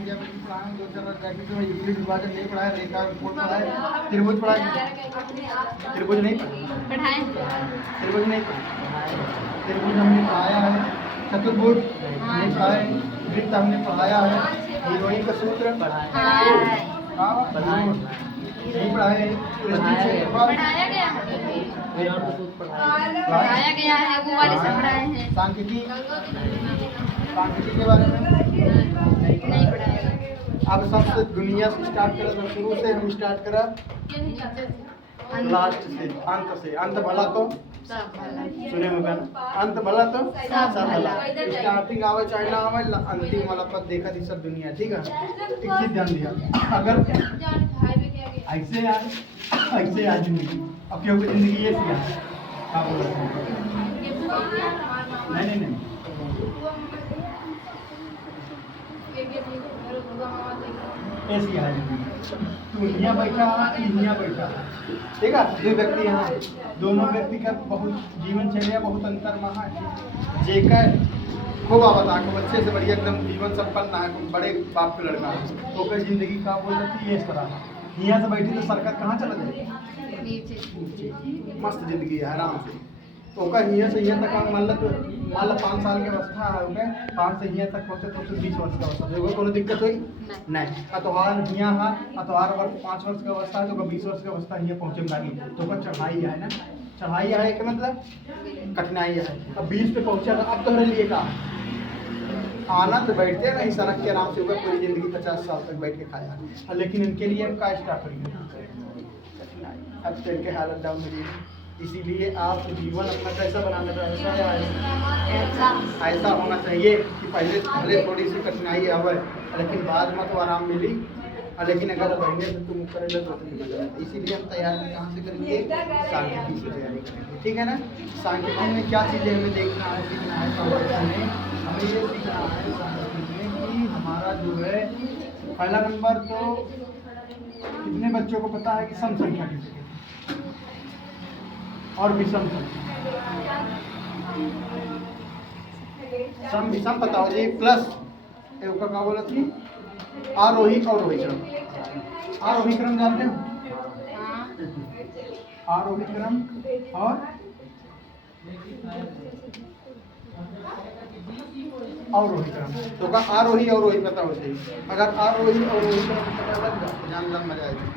Geometry पढ़ाए, दो चार टॉपिक में यूक्लिड विभाजन नहीं पढ़ाया, रेखा कोण पढ़ाए, त्रिभुज पढ़ाए, त्रिभुज नहीं पढ़ाए, त्रिभुज नहीं पढ़ाए, त्रिभुज हमने पढ़ाया है, चतुर्भुज नहीं पढ़ाए, वृत्त हमने पढ़ाया है, हीरोइन का सूत्र पढ़ाया नहीं पढ़ाए, पढ़ाया गया है, पढ़ाया गया है, वो वाले सब पढ़ाए हैं। सांख्यिकी, सांख्यिकी के बारे में नहीं पढ़ाया। अब सबसे दुनिया से स्टार्ट करा, तो शुरू से हम स्टार्ट करा लास्ट से, अंत भला तो सुने होगा ना, अंत भला तो सब भला, स्टार्टिंग आवे चाहे ना आवे, अंतिम वाला पद देखा थी सब दुनिया, ठीक है। एक चीज ध्यान दिया, अगर ऐसे आज जिंदगी, अब क्यों की जिंदगी ये थी, क्या बोल रहे हैं? नहीं ऐसी है तू यहाँ बैठा, यहाँ बैठा, ठीक है। दो व्यक्ति यहाँ, दोनों व्यक्ति का बहुत जीवन शैली बहुत अंतर महा है। जेकर खूब आवता को बच्चे से बढ़िया एकदम जीवन संपन्न है, बड़े बाप के लड़का है, तो फिर जिंदगी का बोल रही ये इस तरह यहाँ से बैठी तो सरकत कहाँ चला जाएगी, मस्त जिंदगी है आराम से। तो यहाँ से यहाँ तक मान लो 5 साल की अवस्था है, 5 से यहाँ तक पहुँचे तो 20 वर्ष का अवस्था, कोई दिक्कत हुई नहीं। अतवार यहाँ है, अतवार वर्ष 5 वर्ष की अवस्था है, तो 20 वर्ष की अवस्था यहाँ पहुँचे लगी, तो चढ़ाई है ना, चढ़ाई है कि मतलब कठिनाई है। अब 20 पे पहुँचा, अब तुम्हारे लिए का आनंद बैठते हैं नहीं, सड़क के आराम से होगा, पूरी जिंदगी 50 साल तक बैठ के खाया, लेकिन इनके लिए अब का स्टार्ट करेंगे कठिनाई, अब चल के हालत डाउन हो रही है। इसीलिए आप जीवन अपना कैसा बनाना चाहिए, ऐसा होना चाहिए कि पहले थोड़ी सी कठिनाई आवे, लेकिन बाद में तो आराम मिली, लेकिन अगर बढ़ने से तुम करेंगे तो निकल जाएगा। इसीलिए हम तैयारी कहाँ से करेंगे, सांख्यिकी से तैयारी करेंगे, ठीक है ना। सांख्यिकी में क्या चीज़ें हमें देखना है, सीखना है, सांख्यिकी में हमें ये सीखना है सांख्यिकी में कि हमारा जो है पहला नंबर तो कितने बच्चों को पता है कि सम संख्या किसे कहते हैं और विषम संख्या, सम विषम पता हो जी, प्लस का क्या बोला थी, आरोही अवरोही क्रम, आरोही क्रम जानते हो, आरोही क्रम और अवरोही क्रम, तो का आरोही अवरोही पता हो चाहिए। अगर आरोही अवरोही क्रम पता लग जाए जान मजा आएगी।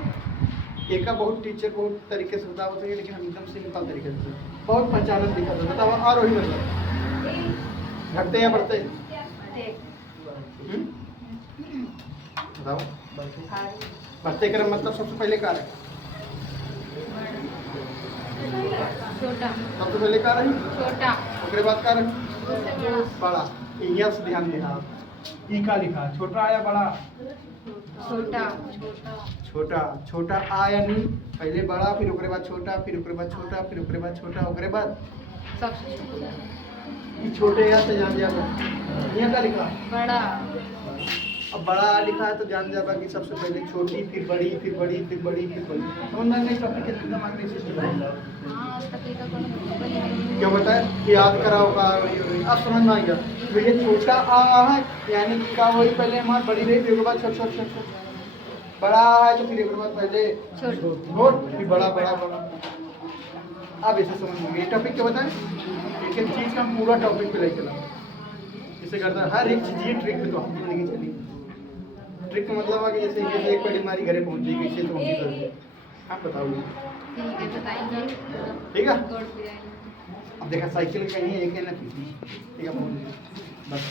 एक का बहुत टीचर बहुत तरीके से बता होते हैं, लेकिन हम एकदम सिंपल तरीके से बहुत पहचानत दिखा दो। बताओ आरोही मतलब घटते या बढ़ते, बताओ बढ़ते क्रम मतलब सबसे पहले कार है, छोटा, सबसे पहले कार है छोटा, उसके बाद कार है बड़ा। यस ध्यान देना, ई का लिखा छोटा आया बड़ा, छोटा, छोटा छोटा आ यानी पहले बड़ा, फिर उसके बाद छोटा, फिर उसके बाद छोटा, फिर उसके बाद छोटा, उसके बाद सबसे छोटा, ये छोटे या से जान जाएगा। यहाँ का लिखा बड़ा, अब बड़ा लिखा है तो जान जाएगा कि सबसे पहले छोटी, फिर बड़ी, फिर बड़ी, फिर बड़ी, फिर बड़ी। समझना नहीं, टॉपिक के दिमाग में सिस्टम क्यों बताए कि याद करा होगा, अब समझ में आएगा। तो ये छोटा आ है यानी कि का वही पहले हमारे बड़ी रही, फिर बाद छोट छोट छोट छोट, बड़ा है तो फिर एक बाद पहले छोट, फिर बड़ा बड़ा बड़ा। अब इसे समझ में, ये टॉपिक क्या बताएं, एक एक चीज़ का पूरा टॉपिक पे ले चला, इसे करता है हर एक चीज़। ये ट्रिक में तो हम जिंदगी चली, ट्रिक का मतलब है कि जैसे एक बड़ी हमारी घरे पहुंच जाएगी, इससे तो होगी जरूरत। आप बताओगे, ठीक है। अब देखा साइकिल कहीं एक है ना, ठीक है बस।